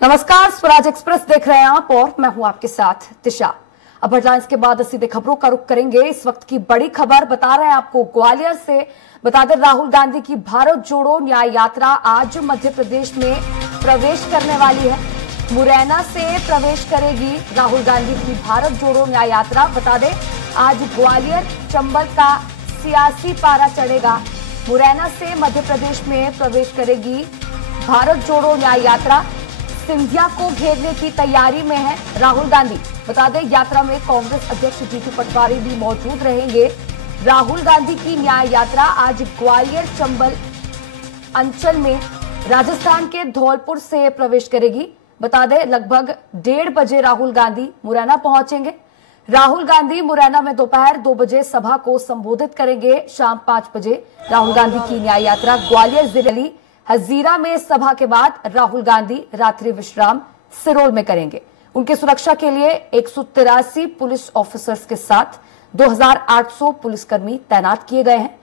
नमस्कार, स्वराज एक्सप्रेस देख रहे हैं आप और मैं हूं आपके साथ दिशा। अब हेडलाइंस के बाद सीधे खबरों का रुख करेंगे। इस वक्त की बड़ी खबर बता रहे हैं आपको ग्वालियर से। बता दें, राहुल गांधी की भारत जोड़ो न्याय यात्रा आज मध्य प्रदेश में प्रवेश करने वाली है। मुरैना से प्रवेश करेगी राहुल गांधी की भारत जोड़ो न्याय यात्रा। बता दें, आज ग्वालियर चंबल का सियासी पारा चढ़ेगा। मुरैना से मध्य प्रदेश में प्रवेश करेगी भारत जोड़ो न्याय यात्रा। सिंधिया को घेरने की तैयारी में है राहुल गांधी। बता दें, यात्रा में कांग्रेस अध्यक्ष जीतू पटवारी भी मौजूद रहेंगे। राहुल गांधी की न्याय यात्रा आज ग्वालियर चंबल अंचल में राजस्थान के धौलपुर से प्रवेश करेगी। बता दें, लगभग 1:30 बजे राहुल गांधी मुरैना पहुंचेंगे। राहुल गांधी मुरैना में दोपहर 2 बजे सभा को संबोधित करेंगे। शाम 5 बजे राहुल गांधी की न्याय यात्रा ग्वालियर जिले हजीरा में सभा के बाद राहुल गांधी रात्रि विश्राम सिरोल में करेंगे। उनकी सुरक्षा के लिए 183 पुलिस ऑफिसर्स के साथ 2800 पुलिसकर्मी तैनात किए गए हैं।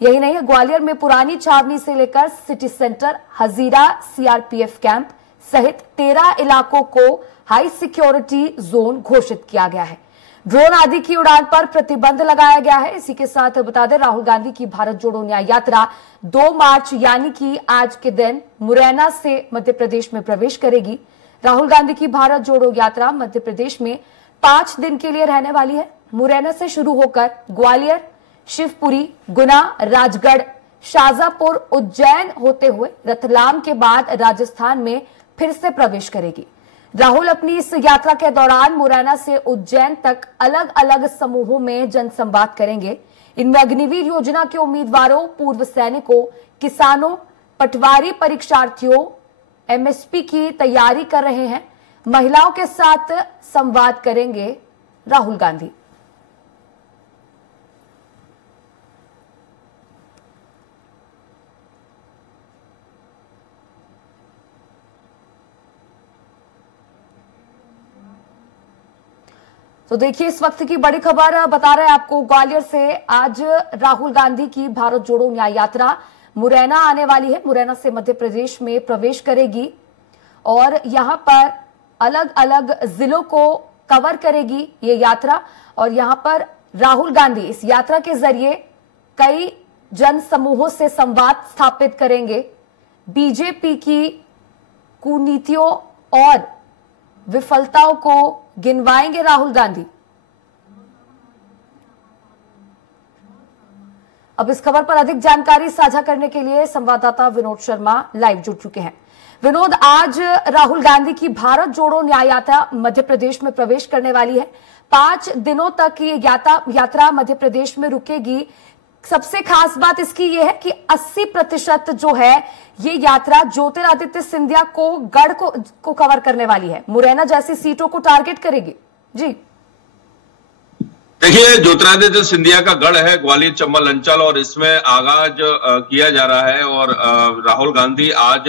यही नहीं है, ग्वालियर में पुरानी छावनी से लेकर city centre, Hazira CRPF camp सहित 13 इलाकों को हाई सिक्योरिटी जोन घोषित किया गया है। ड्रोन आदि की उड़ान पर प्रतिबंध लगाया गया है। इसी के साथ बता दें, राहुल गांधी की भारत जोड़ो न्याय यात्रा 2 मार्च यानी कि आज के दिन मुरैना से मध्य प्रदेश में प्रवेश करेगी। राहुल गांधी की भारत जोड़ो यात्रा मध्य प्रदेश में 5 दिन के लिए रहने वाली है। मुरैना से शुरू होकर ग्वालियर, शिवपुरी, गुना, राजगढ़, शाजापुर, उज्जैन होते हुए रतलाम के बाद राजस्थान में फिर से प्रवेश करेगी। राहुल अपनी इस यात्रा के दौरान मुरैना से उज्जैन तक अलग अलग समूहों में जनसंवाद करेंगे। इनमें अग्निवीर योजना के उम्मीदवारों, पूर्व सैनिकों, किसानों, पटवारी परीक्षार्थियों, एमएसपी की तैयारी कर रहे हैं, महिलाओं के साथ संवाद करेंगे राहुल गांधी। तो देखिए, इस वक्त की बड़ी खबर बता रहे हैं आपको ग्वालियर से। आज राहुल गांधी की भारत जोड़ो न्याय यात्रा मुरैना आने वाली है। मुरैना से मध्य प्रदेश में प्रवेश करेगी और यहां पर अलग अलग जिलों को कवर करेगी ये यात्रा। और यहां पर राहुल गांधी इस यात्रा के जरिए कई जन समूहों से संवाद स्थापित करेंगे। बीजेपी की कुनीतियों और विफलताओं को गिनवाएंगे राहुल गांधी। अब इस खबर पर अधिक जानकारी साझा करने के लिए संवाददाता विनोद शर्मा लाइव जुड़ चुके हैं। विनोद, आज राहुल गांधी की भारत जोड़ो न्याय यात्रा मध्य प्रदेश में प्रवेश करने वाली है। 5 दिनों तक ये यात्रा मध्य प्रदेश में रुकेगी। सबसे खास बात इसकी ये है कि 80% जो है ये यात्रा ज्योतिरादित्य सिंधिया को गढ़ को कवर करने वाली है। मुरैना जैसी सीटों को टारगेट करेगी। जी देखिए, ज्योतिरादित्य सिंधिया का गढ़ है ग्वालियर चंबल अंचल और इसमें आगाज किया जा रहा है। और राहुल गांधी आज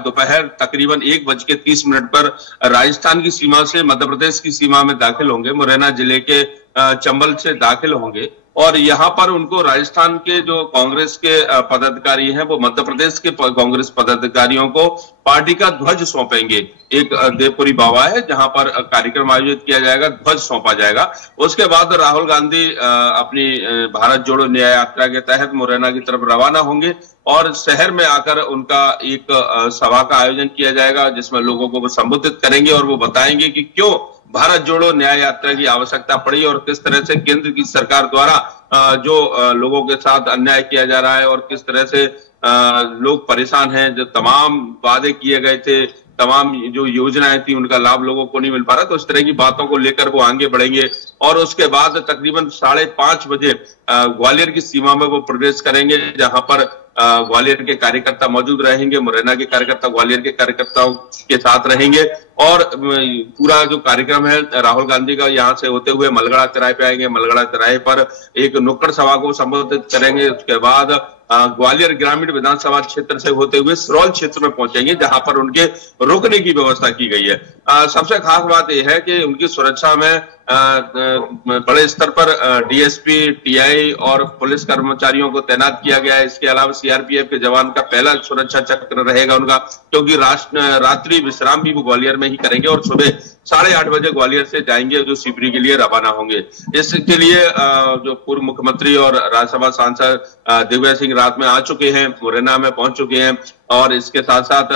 दोपहर तकरीबन 1:30 पर राजस्थान की सीमा से मध्य प्रदेश की सीमा में दाखिल होंगे। मुरैना जिले के चंबल से दाखिल होंगे और यहाँ पर उनको राजस्थान के जो कांग्रेस के पदाधिकारी हैं वो मध्य प्रदेश के कांग्रेस पदाधिकारियों को पार्टी का ध्वज सौंपेंगे। एक देवपुरी बाबा है जहां पर कार्यक्रम आयोजित किया जाएगा, ध्वज सौंपा जाएगा। उसके बाद राहुल गांधी अपनी भारत जोड़ो न्याय यात्रा के तहत मुरैना की तरफ रवाना होंगे और शहर में आकर उनका एक सभा का आयोजन किया जाएगा जिसमें लोगों को वो संबोधित करेंगे और वो बताएंगे कि क्यों भारत जोड़ो न्याय यात्रा की आवश्यकता पड़ी और किस तरह से केंद्र की सरकार द्वारा जो लोगों के साथ अन्याय किया जा रहा है और किस तरह से लोग परेशान हैं। जो तमाम वादे किए गए थे, तमाम जो योजनाएं थी, उनका लाभ लोगों को नहीं मिल पा रहा। तो इस तरह की बातों को लेकर वो आगे बढ़ेंगे और उसके बाद तकरीबन 5:30 बजे ग्वालियर की सीमा में वो प्रवेश करेंगे जहां पर ग्वालियर के कार्यकर्ता मौजूद रहेंगे। मुरैना के कार्यकर्ता ग्वालियर के कार्यकर्ताओं के साथ रहेंगे और पूरा जो कार्यक्रम है राहुल गांधी का यहाँ से होते हुए मलगड़ा तिराहे पे आएंगे। मलगड़ा तिराहे पर एक नुक्कड़ सभा को संबोधित करेंगे। उसके बाद ग्वालियर ग्रामीण विधानसभा क्षेत्र से होते हुए सिरोल क्षेत्र में पहुंचेंगे जहां पर उनके रुकने की व्यवस्था की गई है। सबसे खास बात यह है कि उनकी सुरक्षा में बड़े स्तर पर डीएसपी, टीआई और पुलिस कर्मचारियों को तैनात किया गया है। इसके अलावा सीआरपीएफ के जवान का पहला सुरक्षा चक्र रहेगा उनका, क्योंकि रात्रि विश्राम भी वो ग्वालियर में ही करेंगे और सुबह 8:30 बजे ग्वालियर से जाएंगे जो शिवपुरी के लिए रवाना होंगे। इसके लिए जो पूर्व मुख्यमंत्री और राज्यसभा सांसद दिग्विजय सिंह रात में आ चुके हैं, मुरैना में पहुंच चुके हैं और इसके साथ साथ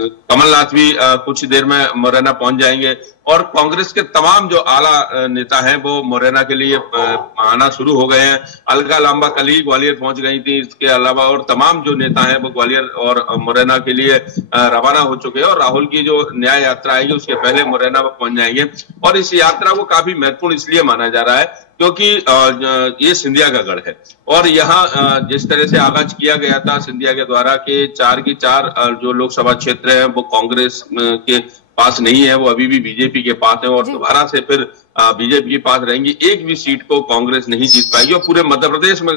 कमलनाथ भी कुछ देर में मुरैना पहुंच जाएंगे और कांग्रेस के तमाम जो आला नेता हैं वो मुरैना के लिए आना शुरू हो गए हैं। अलका लांबा कल ही ग्वालियर पहुंच गई थी। इसके अलावा और तमाम जो नेता हैं वो ग्वालियर और मुरैना के लिए रवाना हो चुके हैं और राहुल की जो न्याय यात्रा आएगी उसके पहले मुरैना में पहुंच जाएंगे। और इस यात्रा को काफी महत्वपूर्ण इसलिए माना जा रहा है क्योंकि ये सिंधिया का गढ़ है और यहाँ जिस तरह से आगाज किया गया था सिंधिया के द्वारा के 4 की 4 जो लोकसभा क्षेत्र है वो कांग्रेस के पास नहीं है, वो अभी भी बीजेपी के पास है और दोबारा से फिर बीजेपी के पास रहेंगी। एक भी सीट को कांग्रेस नहीं जीत पाएगी और पूरे मध्य प्रदेश में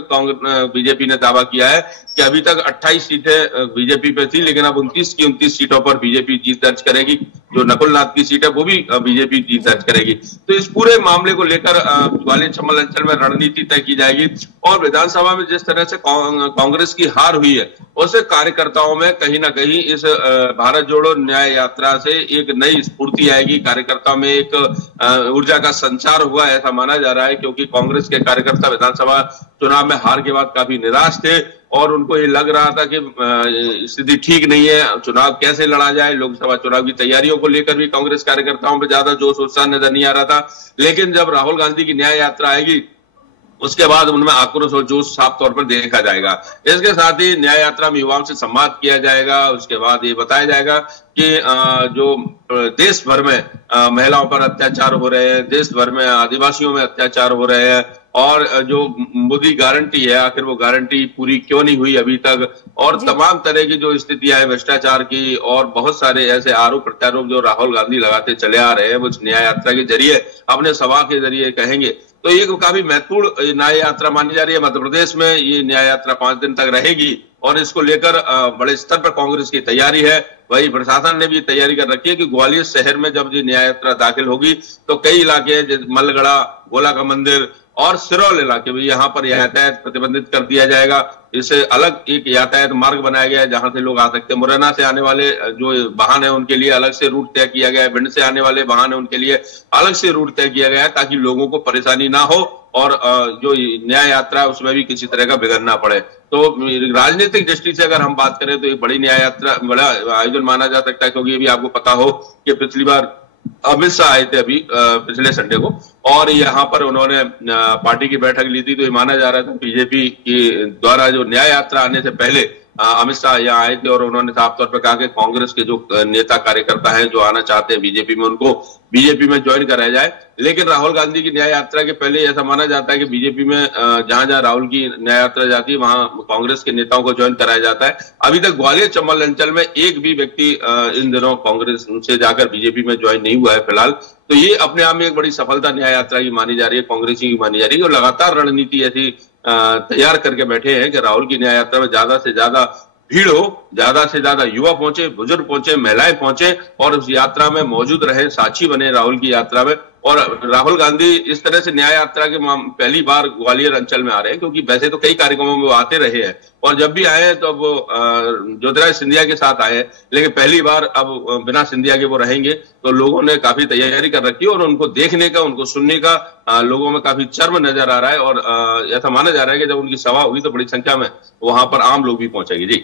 बीजेपी ने दावा किया है कि अभी तक 28 सीटें बीजेपी पे थी, लेकिन अब 29 की 29 सीटों पर बीजेपी जीत दर्ज करेगी। जो नकुलनाथ की सीट है वो भी बीजेपी जीत दर्ज करेगी। तो इस पूरे मामले को लेकर ग्वालियर चंबल अंचल में रणनीति तय की जाएगी और विधानसभा में जिस तरह से कांग्रेस की हार हुई है उससे कार्यकर्ताओं में कहीं ना कहीं इस भारत जोड़ो न्याय यात्रा से एक नई स्फूर्ति आएगी। कार्यकर्ताओं में एक ऊर्जा का संचार हुआ ऐसा माना जा रहा है, क्योंकि कांग्रेस के कार्यकर्ता विधानसभा चुनाव में हार के बाद काफी निराश थे और उनको ये लग रहा था कि स्थिति ठीक नहीं है, चुनाव कैसे लड़ा जाए। लोकसभा चुनाव की तैयारियों को लेकर भी कांग्रेस कार्यकर्ताओं में ज्यादा जोश उत्साह नजर नहीं आ रहा था, लेकिन जब राहुल गांधी की न्याय यात्रा आएगी उसके बाद उनमें आक्रोश और जोश साफ तौर पर देखा जाएगा। इसके साथ ही न्याय यात्रा में युवाओं से संवाद किया जाएगा। उसके बाद ये बताया जाएगा कि जो देश भर में महिलाओं पर अत्याचार हो रहे हैं, देश भर में आदिवासियों में अत्याचार हो रहे हैं और जो मोदी गारंटी है आखिर वो गारंटी पूरी क्यों नहीं हुई अभी तक, और तमाम तरह की जो स्थितियां है भ्रष्टाचार की और बहुत सारे ऐसे आरोप प्रत्यारोप जो राहुल गांधी लगाते चले आ रहे हैं वो न्याय यात्रा के जरिए अपने सभा के जरिए कहेंगे। तो ये काफी महत्वपूर्ण न्याय यात्रा मानी जा रही है। मध्य प्रदेश में ये न्याय यात्रा 5 दिन तक रहेगी और इसको लेकर बड़े स्तर पर कांग्रेस की तैयारी है। वही प्रशासन ने भी तैयारी कर रखी है कि ग्वालियर शहर में जब ये न्याय यात्रा दाखिल होगी तो कई इलाके मलगड़ा, गोला का मंदिर और सिरौल इलाके में यहाँ पर यातायात प्रतिबंधित कर दिया जाएगा। इससे अलग एक यातायात मार्ग बनाया गया है जहां से लोग आ सकते हैं। मुरैना से आने वाले जो वाहन है उनके लिए अलग से रूट तय किया गया है, भिंड से आने वाले वाहन है उनके लिए अलग से रूट तय किया गया है ताकि लोगों को परेशानी ना हो और जो न्याय यात्रा है उसमें भी किसी तरह का बिगड़ ना पड़े। तो राजनीतिक दृष्टि से अगर हम बात करें तो एक बड़ी न्याय यात्रा बड़ा आयोजन माना जा सकता है, क्योंकि ये भी आपको पता हो कि पिछली बार अमित शाह आए थे अभी पिछले संडे को और यहाँ पर उन्होंने पार्टी की बैठक ली थी। तो ये माना जा रहा था बीजेपी के द्वारा जो न्याय यात्रा आने से पहले अमित शाह यहाँ आए थे और उन्होंने साफ तौर पर कहा कि कांग्रेस के जो नेता कार्यकर्ता हैं जो आना चाहते हैं बीजेपी में उनको बीजेपी में ज्वाइन कराया जाए। लेकिन राहुल गांधी की न्याय यात्रा के पहले ऐसा माना जाता है कि बीजेपी में जहां जहां राहुल की न्याय यात्रा जाती है वहां कांग्रेस के नेताओं को ज्वाइन कराया जाता है। अभी तक ग्वालियर चंबल अंचल में एक भी व्यक्ति इन दिनों कांग्रेस से जाकर बीजेपी में ज्वाइन नहीं हुआ है फिलहाल। तो ये अपने आप में एक बड़ी सफलता न्याय यात्रा की मानी जा रही है, कांग्रेस की मानी जा रही है और लगातार रणनीति ऐसी तैयार करके बैठे हैं कि राहुल की न्याय यात्रा में ज्यादा से ज्यादा भीड़ हो, ज्यादा से ज्यादा युवा पहुंचे, बुजुर्ग पहुंचे, महिलाएं पहुंचे और उस यात्रा में मौजूद रहे, साक्षी बने राहुल की यात्रा में। और राहुल गांधी इस तरह से न्याय यात्रा के पहली बार ग्वालियर अंचल में आ रहे हैं, क्योंकि वैसे तो कई कार्यक्रमों में वो आते रहे हैं और जब भी आए तो वो ज्योतिराज सिंधिया के साथ आए, लेकिन पहली बार अब बिना सिंधिया के वो रहेंगे। तो लोगों ने काफी तैयारी कर रखी है और उनको देखने का, उनको सुनने का लोगों में काफी चर्म नजर आ रहा है और ऐसा माना जा रहा है कि जब उनकी सभा होगी तो बड़ी संख्या में वहां पर आम लोग भी पहुंचेंगे।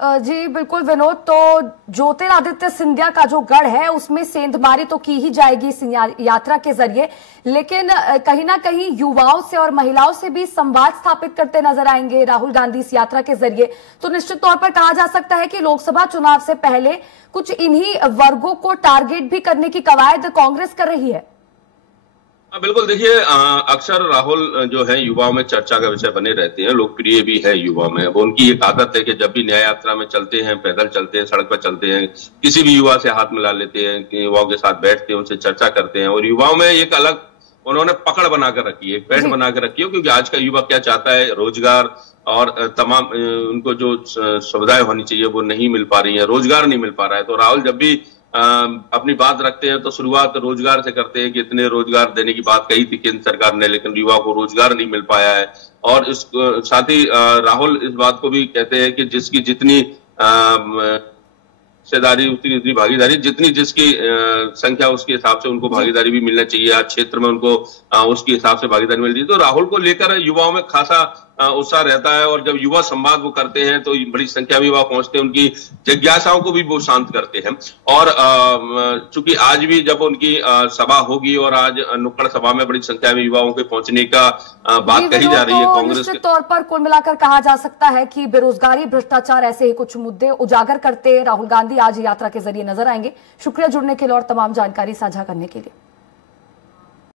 जी बिल्कुल विनोद, तो ज्योतिरादित्य सिंधिया का जो गढ़ है उसमें सेंधमारी तो की ही जाएगी इस यात्रा के जरिए, लेकिन कहीं ना कहीं युवाओं से और महिलाओं से भी संवाद स्थापित करते नजर आएंगे राहुल गांधी इस यात्रा के जरिए। तो निश्चित तौर पर कहा जा सकता है कि लोकसभा चुनाव से पहले कुछ इन्हीं वर्गों को टारगेट भी करने की कवायद कांग्रेस कर रही है। बिल्कुल, देखिए अक्सर राहुल जो है युवाओं में चर्चा का विषय बने रहते हैं, लोकप्रिय भी है युवा में। वो उनकी एक आदत है कि जब भी न्याय यात्रा में चलते हैं, पैदल चलते हैं, सड़क पर चलते हैं, किसी भी युवा से हाथ मिला लेते हैं, युवाओं के साथ बैठते हैं, उनसे चर्चा करते हैं और युवाओं में एक अलग उन्होंने पकड़ बनाकर रखी है, एक पैठ बनाकर रखी है, क्योंकि आज का युवा क्या चाहता है, रोजगार और तमाम उनको जो सुविधाएं होनी चाहिए वो नहीं मिल पा रही है, रोजगार नहीं मिल पा रहा है। तो राहुल जब भी अपनी बात रखते हैं तो शुरुआत रोजगार से करते हैं कि इतने रोजगार देने की बात कही थी केंद्र सरकार ने, लेकिन युवा को रोजगार नहीं मिल पाया है। और इस साथ ही राहुल इस बात को भी कहते हैं कि जिसकी जितनी हिस्सेदारी उतनी उतनी भागीदारी, जितनी जिसकी संख्या उसके हिसाब से उनको भागीदारी भी मिलना चाहिए। हर क्षेत्र में उनको उसके हिसाब से भागीदारी मिल रही है। तो राहुल को लेकर युवाओं में खासा उत्साह रहता है, और जब युवा संवाद वो करते हैं तो बड़ी संख्या में युवा पहुंचते हैं, उनकी जिज्ञासाओं को भी वो शांत करते हैं। और चूंकि आज भी जब उनकी सभा होगी और आज नुक्कड़ सभा में बड़ी संख्या में युवाओं के पहुंचने का बात कही जा रही है कांग्रेस निश्चित तौर पर कुल मिलाकर कहा जा सकता है कि बेरोजगारी, भ्रष्टाचार, ऐसे ही कुछ मुद्दे उजागर करते राहुल गांधी आज यात्रा के जरिए नजर आएंगे। शुक्रिया जुड़ने के लिए और तमाम जानकारी साझा करने के लिए।